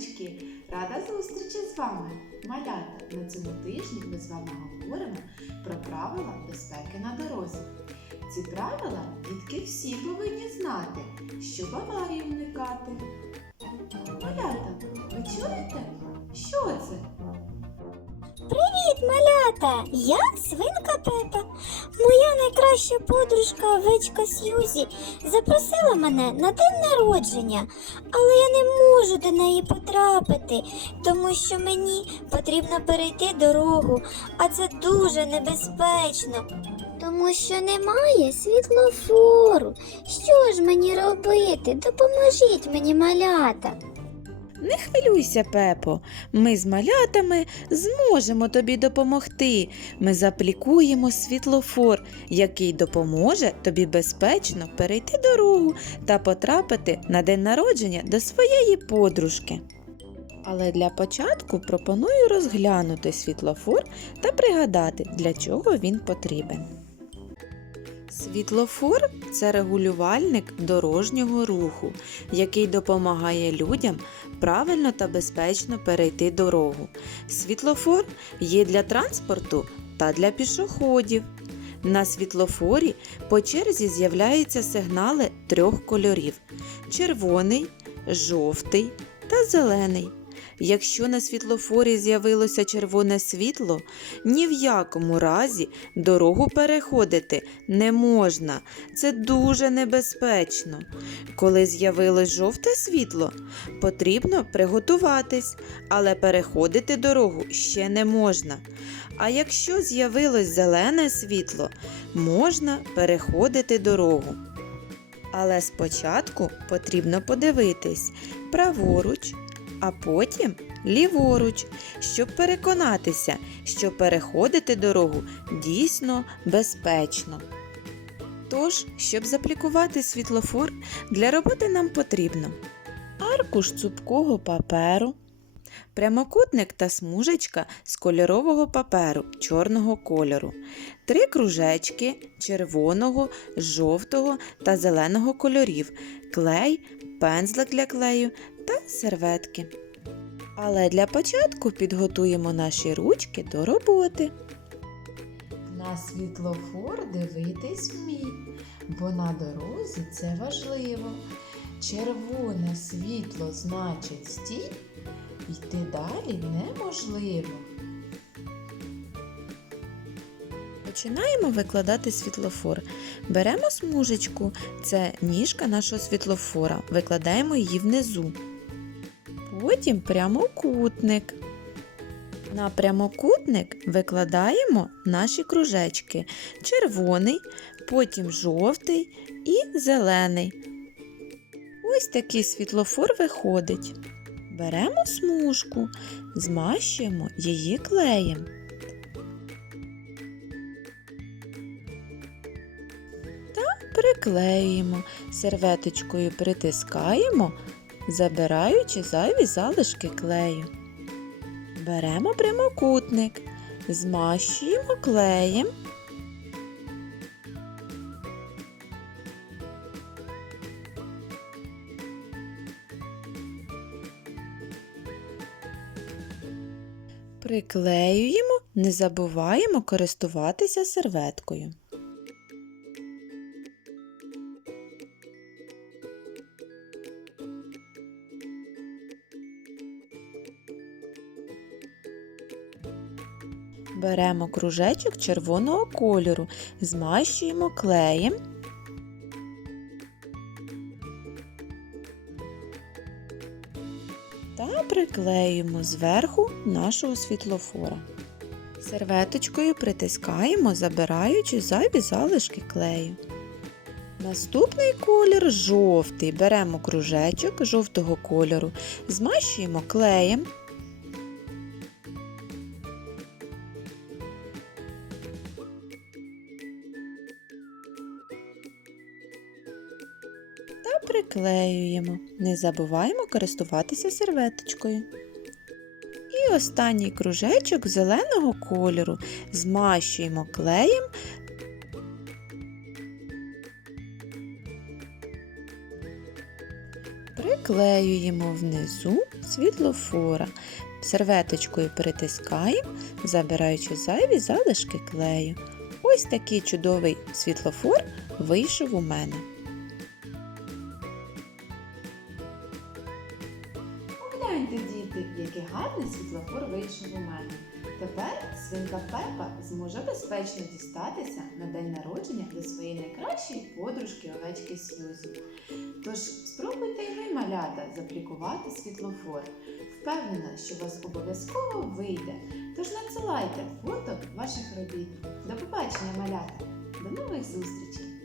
Малюночки, рада зустрічі з вами. Малята, на цьому тижні ми з вами говоримо про правила безпеки на дорозі. Ці правила дітки всі повинні знати, щоб аварії уникати. Малята, ви чуєте? Що це? Малята! Я свинка Пепа. Моя найкраща подружка овечка Сьюзі запросила мене на день народження, але я не можу до неї потрапити, тому що мені потрібно перейти дорогу, а це дуже небезпечно. Тому що немає світлофору. Що ж мені робити? Допоможіть мені, малята. Не хвилюйся, Пепо. Ми з малятами зможемо тобі допомогти. Ми заплікуємо світлофор, який допоможе тобі безпечно перейти дорогу та потрапити на день народження до своєї подружки. Але для початку пропоную розглянути світлофор та пригадати, для чого він потрібен. Світлофор це регулювальник дорожнього руху, який допомагає людям правильно та безпечно перейти дорогу. Світлофор є для транспорту та для пішоходів. На світлофорі по черзі з'являються сигнали трьох кольорів: червоний, жовтий та зелений. Якщо на світлофорі з'явилося червоне світло, ні в якому разі дорогу переходити не можна. Це дуже небезпечно. Коли з'явилось жовте світло, потрібно приготуватись, але переходити дорогу ще не можна. А якщо з'явилось зелене світло, можна переходити дорогу. Але спочатку потрібно подивитись праворуч, а потім ліворуч, щоб переконатися, що переходити дорогу дійсно безпечно. Тож, щоб заплікувати світлофор, для роботи нам потрібно аркуш цупкого паперу, прямокутник та смужечка з кольорового паперу чорного кольору, три кружечки червоного, жовтого та зеленого кольорів, клей, пензлик для клею серветки. Але для початку підготуємо наші ручки до роботи. На світлофор дивитись вмій, бо на дорозі це важливо. Червоне світло значить стій, йти далі неможливо. Починаємо викладати світлофор. Беремо смужечку, це ніжка нашого світлофора, викладаємо її внизу. Потім прямокутник. На прямокутник викладаємо наші кружечки: червоний, потім жовтий і зелений. Ось такий світлофор виходить. Беремо смужку, змащуємо її клеєм. Та приклеюємо, серветочкою притискаємо, забираючи зайві залишки клею. Беремо прямокутник, змащуємо клеєм. Приклеюємо, не забуваємо користуватися серветкою. Беремо кружечок червоного кольору, змащуємо клеєм. Та приклеюємо зверху нашого світлофора. Серветочкою притискаємо, забираючи зайві залишки клею. Наступний колір жовтий. Беремо кружечок жовтого кольору, змащуємо клеєм. Приклеюємо. Не забуваємо користуватися серветочкою. І останній кружечок зеленого кольору змащуємо клеєм Приклеюємо внизу світлофора. Серветочкою притискаємо, забираючи зайві залишки клею. Ось такий чудовий світлофор вийшов у мене. Погляньте, діти, який гарний світлофор вийшов у мене. Тепер свинка Пепа зможе безпечно дістатися на день народження до своєї найкращої подружки овечки Сьюзі. Тож спробуйте і ви, малята, заплікувати світлофор. Впевнена, що у вас обов'язково вийде. Тож надсилайте фото ваших робіт. До побачення, малята! До нових зустрічей!